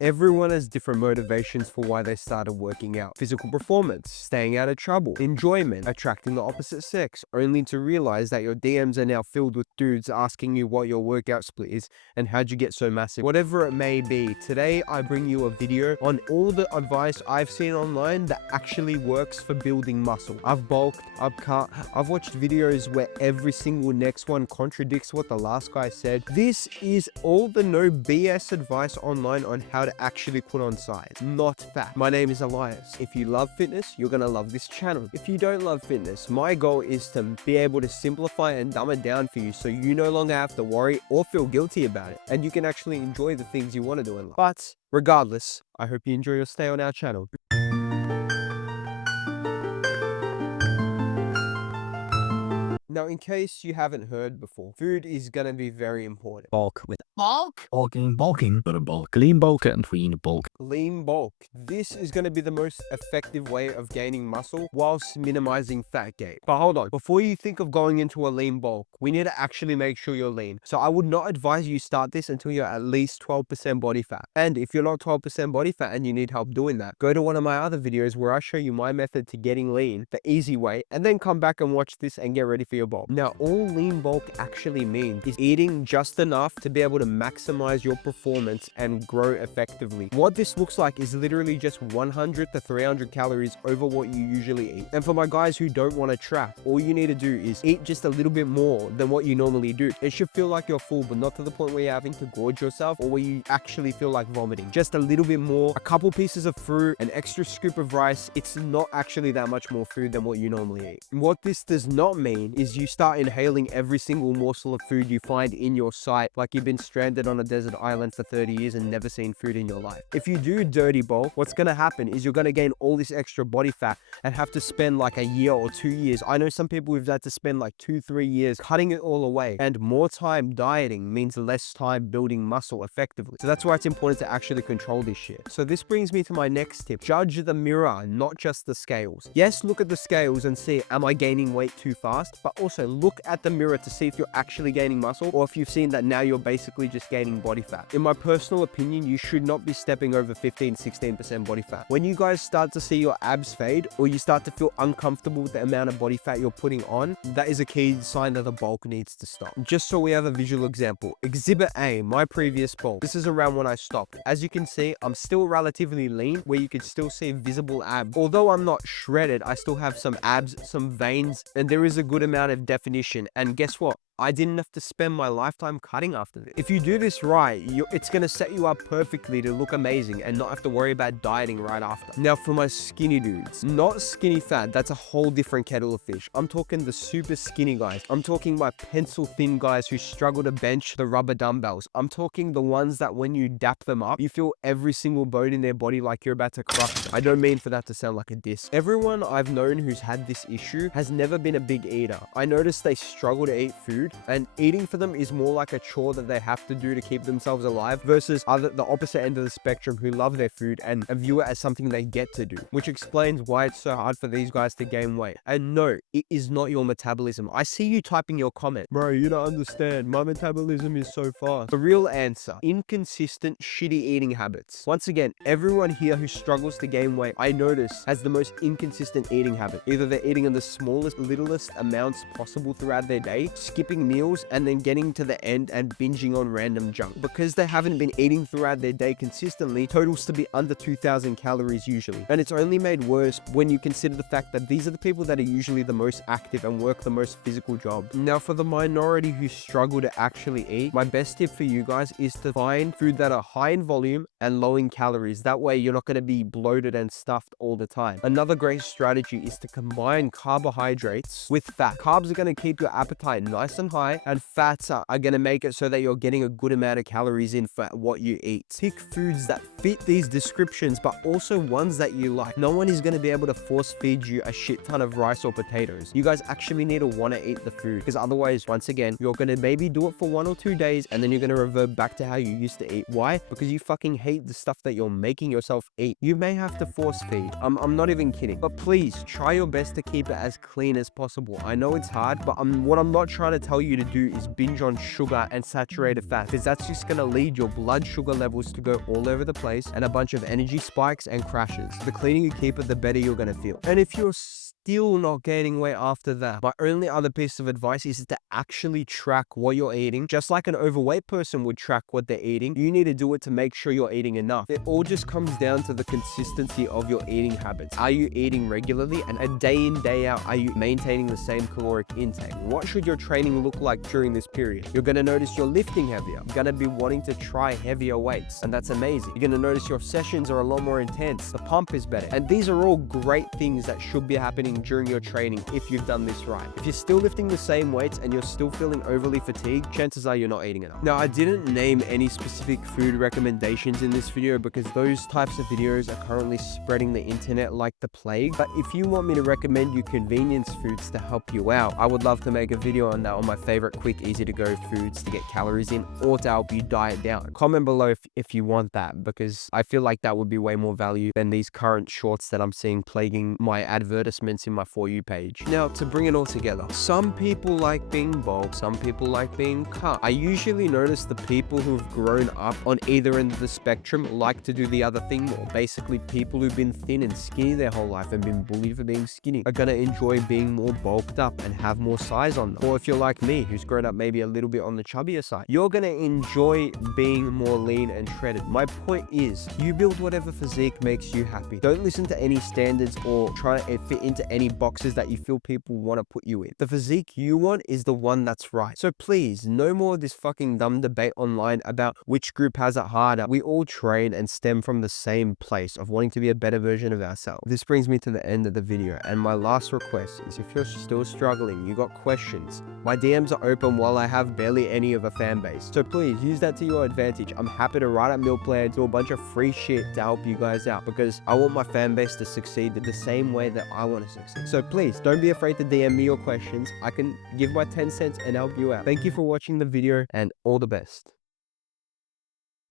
Everyone has different motivations for why they started working out. Physical performance, staying out of trouble, enjoyment, attracting the opposite sex, only to realize that your DMs are now filled with dudes asking you what your workout split is and how'd you get so massive. Whatever it may be, today I bring you a video on all the advice I've seen online that actually works for building muscle. I've bulked, I've cut, I've watched videos where every single next one contradicts what the last guy said. This is all the no BS advice online on how to actually put on size, not fat. My name is Elias. If you love fitness, you're gonna love this channel. If you don't love fitness, my goal is to be able to simplify and dumb it down for you so you no longer have to worry or feel guilty about it, and you can actually enjoy the things you want to do in life. But regardless, I hope you enjoy your stay on our channel. Now, in case you haven't heard before, food is gonna be very important. Bulk with Bulk? bulking, but a bulk. Lean bulk and lean bulk. Lean bulk. This is going to be the most effective way of gaining muscle whilst minimizing fat gain. But hold on, before you think of going into a lean bulk, we need to actually make sure you're lean. So I would not advise you start this until you're at least 12% body fat. And if you're not 12% body fat and you need help doing that, go to one of my other videos where I show you my method to getting lean, the easy way, and then come back and watch this and get ready for your bulk. Now, all lean bulk actually means is eating just enough to be able to maximize your performance and grow effectively. What this looks like is literally just 100 to 300 calories over what you usually eat. And for my guys who don't want to track, all you need to do is eat just a little bit more than what you normally do. It should feel like you're full, but not to the point where you're having to gorge yourself or where you actually feel like vomiting. Just a little bit more, a couple pieces of fruit, an extra scoop of rice. It's not actually that much more food than what you normally eat. What this does not mean is you start inhaling every single morsel of food you find in your sight like you've been stranded on a desert island for 30 years and never seen food in your life. If you do dirty bulk, what's going to happen is you're going to gain all this extra body fat and have to spend like a year or 2 years. I know some people who've had to spend like 2-3 years cutting it all away, and more time dieting means less time building muscle effectively. So that's why it's important to actually control this shit. So this brings me to my next tip. Judge the mirror, not just the scales. Yes, look at the scales and see, am I gaining weight too fast? But also look at the mirror to see if you're actually gaining muscle or if you've seen that now you're basically just gaining body fat. In my personal opinion, you should not be stepping over 15-16% body fat. When you guys start to see your abs fade or you start to feel uncomfortable with the amount of body fat you're putting on, that is a key sign that the bulk needs to stop. Just so we have a visual example, Exhibit A, my previous bulk. This is around when I stopped. As you can see, I'm still relatively lean, where you can still see visible abs. Although I'm not shredded, I still have some abs, some veins, and there is a good amount of definition. And guess what? I didn't have to spend my lifetime cutting after this. If you do this right, it's going to set you up perfectly to look amazing and not have to worry about dieting right after. Now for my skinny dudes, not skinny fat, that's a whole different kettle of fish. I'm talking the super skinny guys. I'm talking my pencil thin guys who struggle to bench the rubber dumbbells. I'm talking the ones that when you dap them up, you feel every single bone in their body like you're about to crush them. I don't mean for that to sound like a diss. Everyone I've known who's had this issue has never been a big eater. I noticed they struggle to eat food, and eating for them is more like a chore that they have to do to keep themselves alive versus the opposite end of the spectrum who love their food and view it as something they get to do, which explains why it's so hard for these guys to gain weight. And no, it is not your metabolism. I see you typing your comment, bro, you don't understand, my metabolism is so fast. The real answer, inconsistent shitty eating habits. Once again, everyone here who struggles to gain weight, I notice, has the most inconsistent eating habit. Either they're eating in the smallest, littlest amounts possible throughout their day, skipping meals, and then getting to the end and binging on random junk. Because they haven't been eating throughout their day consistently, totals to be under 2,000 calories usually. And it's only made worse when you consider the fact that these are the people that are usually the most active and work the most physical job. Now for the minority who struggle to actually eat, my best tip for you guys is to find food that are high in volume and low in calories. That way you're not going to be bloated and stuffed all the time. Another great strategy is to combine carbohydrates with fat. Carbs are going to keep your appetite nice and high, and fats are going to make it so that you're getting a good amount of calories in for what you eat. Pick foods that fit these descriptions, but also ones that you like. No one is going to be able to force feed you a shit ton of rice or potatoes. You guys actually need to want to eat the food, because otherwise, once again, you're going to maybe do it for 1 or 2 days and then you're going to revert back to how you used to eat. Why? Because you fucking hate the stuff that you're making yourself eat. You may have to force feed. I'm not even kidding. But please try your best to keep it as clean as possible. I know it's hard, but what I'm not trying to tell you to do is binge on sugar and saturated fat, because that's just going to lead your blood sugar levels to go all over the place and a bunch of energy spikes and crashes. The cleaner you keep it, the better you're going to feel. And if you're still not gaining weight after that, my only other piece of advice is to actually track what you're eating. Just like an overweight person would track what they're eating, you need to do it to make sure you're eating enough. It all just comes down to the consistency of your eating habits. Are you eating regularly? And a day in, day out, are you maintaining the same caloric intake? What should your training look like during this period? You're going to notice you're lifting heavier. You're going to be wanting to try heavier weights, and that's amazing. You're going to notice your sessions are a lot more intense. The pump is better. And these are all great things that should be happening during your training if you've done this right. If you're still lifting the same weights and you're still feeling overly fatigued, chances are you're not eating enough. Now, I didn't name any specific food recommendations in this video because those types of videos are currently spreading the internet like the plague. But if you want me to recommend you convenience foods to help you out, I would love to make a video on that, on my favorite quick, easy to go foods to get calories in or to help you diet down. Comment below if you want that, because I feel like that would be way more value than these current shorts that I'm seeing plaguing my advertisements in my For You page. Now, to bring it all together, some people like being bulk, some people like being cut. I usually notice the people who've grown up on either end of the spectrum like to do the other thing more. Basically, people who've been thin and skinny their whole life and been bullied for being skinny are gonna enjoy being more bulked up and have more size on them. Or if you're like me, who's grown up maybe a little bit on the chubbier side, you're gonna enjoy being more lean and shredded. My point is, you build whatever physique makes you happy. Don't listen to any standards or try to fit into any boxes that you feel people want to put you in. The physique you want is the one that's right. So please, no more of this fucking dumb debate online about which group has it harder. We all train and stem from the same place of wanting to be a better version of ourselves. This brings me to the end of the video, and my last request is, if you're still struggling, you got questions, my DMs are open while I have barely any of a fan base. So please use that to your advantage. I'm happy to write up meal plans, do a bunch of free shit to help you guys out, because I want my fan base to succeed the same way that I want to succeed. So please don't be afraid to DM me your questions. I can give my 10 cents and help you out. Thank you for watching the video, and all the best.